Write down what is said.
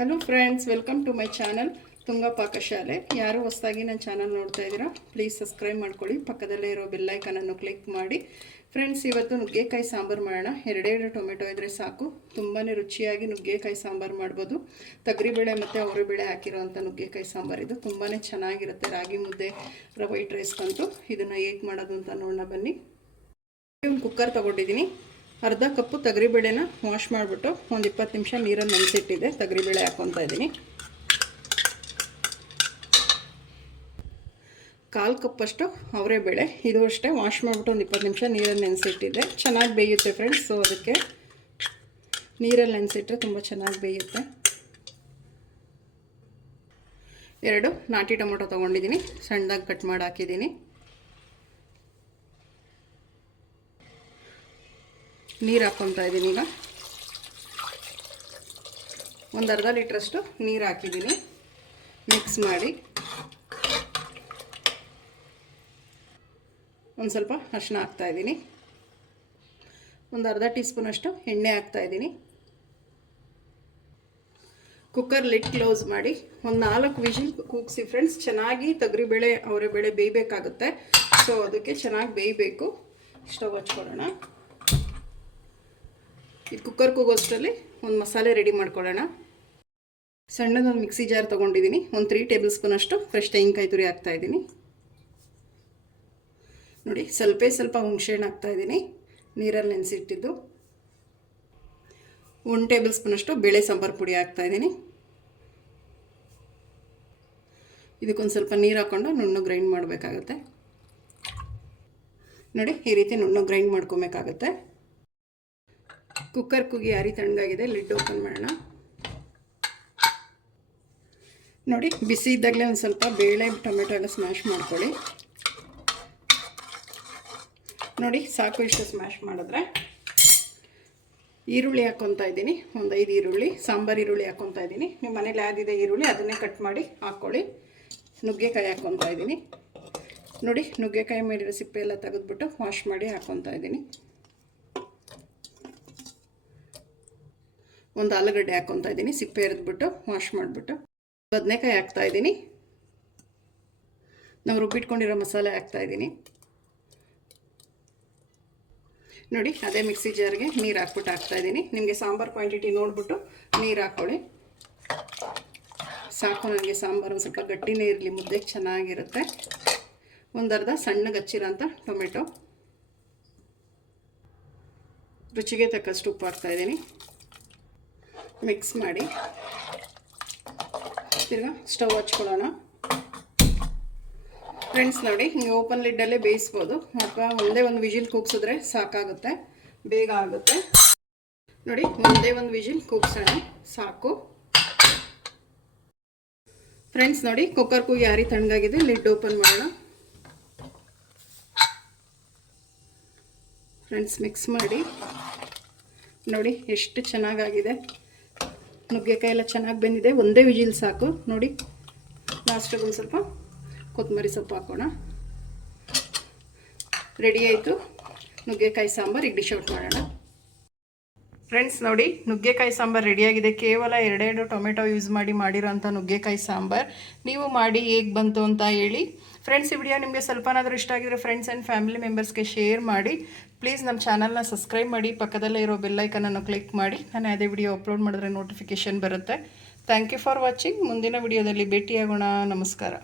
Hello friends welcome to my channel Tunga Pakashale ಯಾರು ಹೊಸದಾಗಿ ನನ್ನ ಚಾನಲ್ ನೋಡ್ತಾ ಇದ್ದೀರಾ ಪ್ಲೀಸ್ ಸಬ್ಸ್ಕ್ರೈಬ್ ಮಾಡ್ಕೊಳ್ಳಿ. ಪಕ್ಕದಲ್ಲೇ ಇರೋ ಬೆಲ್ಲೈಕನನ್ನು ಕ್ಲಿಕ್ ಮಾಡಿ. ಫ್ರೆಂಡ್ಸ್ ಇವತ್ತು ನುಗ್ಗೆಕಾಯಿ ಸಾಂಬಾರು ಮಾಡೋಣ. ಎರಡೆರಡು ಟೊಮೆಟೊ ಇದ್ದರೆ ಸಾಕು. ತುಂಬಾ ರುಚಿಯಾಗಿ ನುಗ್ಗೆಕಾಯಿ ಸಾಂಬಾರು ಮಾಡ್ಬೋದು. ತೊಗರಿಬೇಳೆ ಮತ್ತು ಅವರೆಬೇಳೆ ಹಾಕಿರೋವಂಥ ನುಗ್ಗೆಕಾಯಿ ಸಾಂಬಾರು ಇದು. ತುಂಬಾ ಚೆನ್ನಾಗಿರುತ್ತೆ. ರಾಗಿ ಮುದ್ದೆ ವೈಟ್ ರೈಸ್ಗಂತೂ ಇದನ್ನು ಹೇಗೆ ಮಾಡೋದು ಅಂತ ನೋಡೋಣ ಬನ್ನಿ. ಒಂದು ಕುಕ್ಕರ್ ತೊಗೊಂಡಿದ್ದೀನಿ. ಅರ್ಧ ಕಪ್ಪು ತೊಗರಿಬೇಳೆನ ವಾಶ್ ಮಾಡಿಬಿಟ್ಟು ಒಂದು ಇಪ್ಪತ್ತು ನಿಮಿಷ ನೀರನ್ನು ನೆನೆಸಿಟ್ಟಿದ್ದೆ ತೊಗರಿಬೇಳೆ ಹಾಕ್ಕೊತಾ ಇದ್ದೀನಿ ಕಾಲು ಕಪ್ಪಷ್ಟು ಅವರೆಬೇಳೆ ಇದು ಅಷ್ಟೇ ವಾಶ್ ಮಾಡಿಬಿಟ್ಟು ಒಂದು ಇಪ್ಪತ್ತು ನಿಮಿಷ ನೀರಲ್ಲಿ ನೆನೆಸಿಟ್ಟಿದ್ದೆ ಚೆನ್ನಾಗಿ ಬೇಯುತ್ತೆ ಫ್ರೆಂಡ್ಸ್ ಸೊ ಅದಕ್ಕೆ ನೀರಲ್ಲಿ ನೆನೆಸಿಟ್ರೆ ತುಂಬ ಚೆನ್ನಾಗಿ ಬೇಯುತ್ತೆ. ಎರಡು ನಾಟಿ ಟೊಮೊಟೊ ತೊಗೊಂಡಿದ್ದೀನಿ ಸಣ್ಣದಾಗಿ ಕಟ್ ಮಾಡಿ ಹಾಕಿದ್ದೀನಿ ನೀರು ಹಾಕ್ಕೊತಾ ಇದ್ದೀನಿ ಈಗ. ಒಂದು ಅರ್ಧ ಲೀಟ್ರಷ್ಟು ನೀರು ಹಾಕಿದ್ದೀನಿ. ಮಿಕ್ಸ್ ಮಾಡಿ. ಒಂದು ಸ್ವಲ್ಪ ಅರಿಶಿನ ಹಾಕ್ತಾಯಿದ್ದೀನಿ ಒಂದು ಅರ್ಧ ಟೀ ಸ್ಪೂನಷ್ಟು ಎಣ್ಣೆ ಹಾಕ್ತಾಯಿದ್ದೀನಿ ಕುಕ್ಕರ್ ಲಿಟ್ ಕ್ಲೋಸ್ ಮಾಡಿ. ಒಂದು ನಾಲ್ಕು ವಿಷಿಲ್ ಕೂಗಿಸಿ ಫ್ರೆಂಡ್ಸ್ ಚೆನ್ನಾಗಿ ತೊಗರಿಬೇಳೆ ಅವರೆಬೇಳೆ ಬೇಯಬೇಕಾಗುತ್ತೆ. ಸೊ ಅದಕ್ಕೆ ಚೆನ್ನಾಗಿ ಬೇಯಬೇಕು. ಸ್ಟವ್ ಹಚ್ಕೊಳ್ಳೋಣ. ಇದು ಕುಕ್ಕರ್ ಕೂಗೋಷ್ಟರಲ್ಲಿ ಒಂದು ಮಸಾಲೆ ರೆಡಿ ಮಾಡ್ಕೊಳ್ಳೋಣ. ಸಣ್ಣದೊಂದು ಮಿಕ್ಸಿ ಜಾರ್ ತೊಗೊಂಡಿದ್ದೀನಿ ಒಂದು ತ್ರೀ ಟೇಬಲ್ ಸ್ಪೂನಷ್ಟು ಫ್ರೆಶ್ ತೆಂಗಿನಕಾಯಿ ತುರಿ ಹಾಕ್ತಾಯಿದ್ದೀನಿ ನೋಡಿ, ಸ್ವಲ್ಪ ಸ್ವಲ್ಪ ಹುಣಸೆಹಣ್ಣು ಹಾಕ್ತಾಯಿದ್ದೀನಿ ನೀರಲ್ಲಿ ನೆನೆಸಿಟ್ಟಿದ್ದು. ಒಂದು ಟೇಬಲ್ ಸ್ಪೂನಷ್ಟು ಬೇಳೆ ಸಾಂಬಾರು ಪುಡಿ ಹಾಕ್ತಾಯಿದ್ದೀನಿ ಇದಕ್ಕೊಂದು ಸ್ವಲ್ಪ ನೀರು ಹಾಕ್ಕೊಂಡು ನುಣ್ಣು ಗ್ರೈಂಡ್ ಮಾಡಬೇಕಾಗುತ್ತೆ. ನೋಡಿ, ಈ ರೀತಿ ನುಣ್ಣು ಗ್ರೈಂಡ್ ಮಾಡ್ಕೊಬೇಕಾಗುತ್ತೆ. ಕುಕ್ಕರ್ ಕುಗಿ ಅರಿ ತಣ್ಣಗಾಗಿದೆ, ಲಿಡ್ ಓಪನ್ ಮಾಡೋಣ. ನೋಡಿ, ಬಿಸಿ ಇದ್ದಾಗಲೇ ಒಂದು ಸ್ವಲ್ಪ ಬೇಳೆ ಟೊಮೆಟೊ ಎಲ್ಲ ಸ್ಮ್ಯಾಶ್ ಮಾಡ್ಕೊಳ್ಳಿ. ನೋಡಿ, ಸಾಕು ಇಷ್ಟು ಸ್ಮ್ಯಾಶ್ ಮಾಡಿದ್ರೆ. ಈರುಳ್ಳಿ ಹಾಕ್ಕೊತಾ ಇದ್ದೀನಿ, ಒಂದು ಐದು ಈರುಳ್ಳಿ, ಸಾಂಬಾರು ಈರುಳ್ಳಿ ಹಾಕ್ಕೊತಾ ಇದ್ದೀನಿ. ನಿಮ್ಮ ಮನೇಲಿ ಯಾವುದಿದೆ ಈರುಳ್ಳಿ, ಅದನ್ನೇ ಕಟ್ ಮಾಡಿ ಹಾಕ್ಕೊಳ್ಳಿ ನುಗ್ಗೆಕಾಯಿ ಹಾಕ್ಕೊತಾ ಇದ್ದೀನಿ. ನೋಡಿ, ನುಗ್ಗೆಕಾಯಿ ಮೇಲಿರೋ ಸಿಪ್ಪೆ ಎಲ್ಲ ತೆಗೆದ್ಬಿಟ್ಟು ವಾಶ್ ಮಾಡಿ ಹಾಕ್ಕೊತಾ ಇದ್ದೀನಿ. ಒಂದು ಆಲೂಗಡ್ಡೆ ಹಾಕ್ಕೊತಾ ಇದ್ದೀನಿ. ಸಿಪ್ಪೆ ಎರೆದ್ಬಿಟ್ಟು ವಾಶ್ ಮಾಡಿಬಿಟ್ಟು. ಬದನೆಕಾಯಿ ಹಾಕ್ತಾಯಿದ್ದೀನಿ ನಾವು ರುಬ್ಬಿಟ್ಕೊಂಡಿರೋ ಮಸಾಲೆ ಹಾಕ್ತಾಯಿದ್ದೀನಿ ನೋಡಿ, ಅದೇ ಮಿಕ್ಸಿ ಜಾರ್ಗೆ ನೀರು ಹಾಕ್ಬಿಟ್ಟು ಹಾಕ್ತಾಯಿದ್ದೀನಿ ನಿಮಗೆ ಸಾಂಬಾರು ಕ್ವಾಂಟಿಟಿ ನೋಡಿಬಿಟ್ಟು ನೀರು ಹಾಕ್ಕೊಳ್ಳಿ ಸಾಕು ನನಗೆ ಸಾಂಬಾರು ಒಂದು ಸ್ವಲ್ಪ ಗಟ್ಟಿನೇ ಇರಲಿ, ಮುದ್ದೆ ಚೆನ್ನಾಗಿರುತ್ತೆ. ಒಂದು ಅರ್ಧ ಸಣ್ಣಗೆ ಟೊಮೆಟೊ. ರುಚಿಗೆ ತಕ್ಕಷ್ಟು ಉಪ್ಪು ಹಾಕ್ತಾಯಿದ್ದೀನಿ ಮಿಕ್ಸ್ ಮಾಡಿ. ತಿರ್ಗಾ ಸ್ಟವ್ ಹಚ್ಕೊಳ್ಳೋಣ. ಫ್ರೆಂಡ್ಸ್ ನೋಡಿ, ನೀವು ಓಪನ್ ಲಿಡ್ಡಲ್ಲೇ ಬೇಯಿಸ್ಬೋದು. ಅಥವಾ ಒಂದೇ ಒಂದು ವಿಜಿಲ್ ಕೂಗ್ಸಿದ್ರೆ ಸಾಕಾಗುತ್ತೆ. ಬೇಗ ಆಗುತ್ತೆ. ನೋಡಿ, ಒಂದೇ ಒಂದು ವಿಜಿಲ್ ಕೂಗ್ಸೋಣ. ಸಾಕು. ಫ್ರೆಂಡ್ಸ್ ನೋಡಿ ಕುಕ್ಕರ್ ಕೂಗಿ ಯಾರಿ ತಣ್ಣಗಾಗಿದೆ. ಲಿಡ್ ಓಪನ್ ಮಾಡೋಣ. ಫ್ರೆಂಡ್ಸ್ ಮಿಕ್ಸ್ ಮಾಡಿ. ನೋಡಿ, ಎಷ್ಟು ಚೆನ್ನಾಗಾಗಿದೆ. ನುಗ್ಗೆಕಾಯಿ ಎಲ್ಲ ಚೆನ್ನಾಗಿ ಬೆಂದಿದೆ. ಒಂದೇ ವಿಜಿಲ್ ಸಾಕು. ನೋಡಿ ಲಾಸ್ಟಿಗೆ ಒಂದು ಸ್ವಲ್ಪ ಕೊತ್ತಂಬರಿ ಸೊಪ್ಪು ಹಾಕೋಣ. ರೆಡಿ ಆಯಿತು. ನುಗ್ಗೆಕಾಯಿ ಸಾಂಬಾರು ಈಗ ಡಿಶ್ ಔಟ್ ಮಾಡೋಣ. ಫ್ರೆಂಡ್ಸ್, ನೋಡಿ, ನುಗ್ಗೆಕಾಯಿ ಸಾಂಬಾರು ರೆಡಿಯಾಗಿದೆ ಕೇವಲ ಎರಡೆರಡು ಟೊಮೆಟೊ ಯೂಸ್ ಮಾಡಿ ಮಾಡಿರೋಂಥ ನುಗ್ಗೆಕಾಯಿ ಸಾಂಬಾರು. ನೀವು ಮಾಡಿ ಹೇಗೆ ಬಂತು ಅಂತ ಹೇಳಿ ಫ್ರೆಂಡ್ಸ್ ಈ ವಿಡಿಯೋ ನಿಮಗೆ ಸ್ವಲ್ಪನಾದರೂ ಇಷ್ಟ ಆಗಿದ್ರೆ ಫ್ರೆಂಡ್ಸ್ ಆ್ಯಂಡ್ ಫ್ಯಾಮಿಲಿ ಮೆಂಬರ್ಸ್ಗೆ ಶೇರ್ ಮಾಡಿ. ಪ್ಲೀಸ್ ನಮ್ಮ ಚಾನಲ್ನ ಸಬ್ಸ್ಕ್ರೈಬ್ ಮಾಡಿ, ಪಕ್ಕದಲ್ಲೇ ಇರೋ ಬೆಲ್ಲೈಕನನ್ನು ಕ್ಲಿಕ್ ಮಾಡಿ. ನಾನು ಯಾವುದೇ ವಿಡಿಯೋ ಅಪ್ಲೋಡ್ ಮಾಡಿದ್ರೆ ನೋಟಿಫಿಕೇಷನ್ ಬರುತ್ತೆ. ಥ್ಯಾಂಕ್ ಯು ಫಾರ್ ವಾಚಿಂಗ್ ಮುಂದಿನ ವಿಡಿಯೋದಲ್ಲಿ ಭೇಟಿಯಾಗೋಣ. ನಮಸ್ಕಾರ.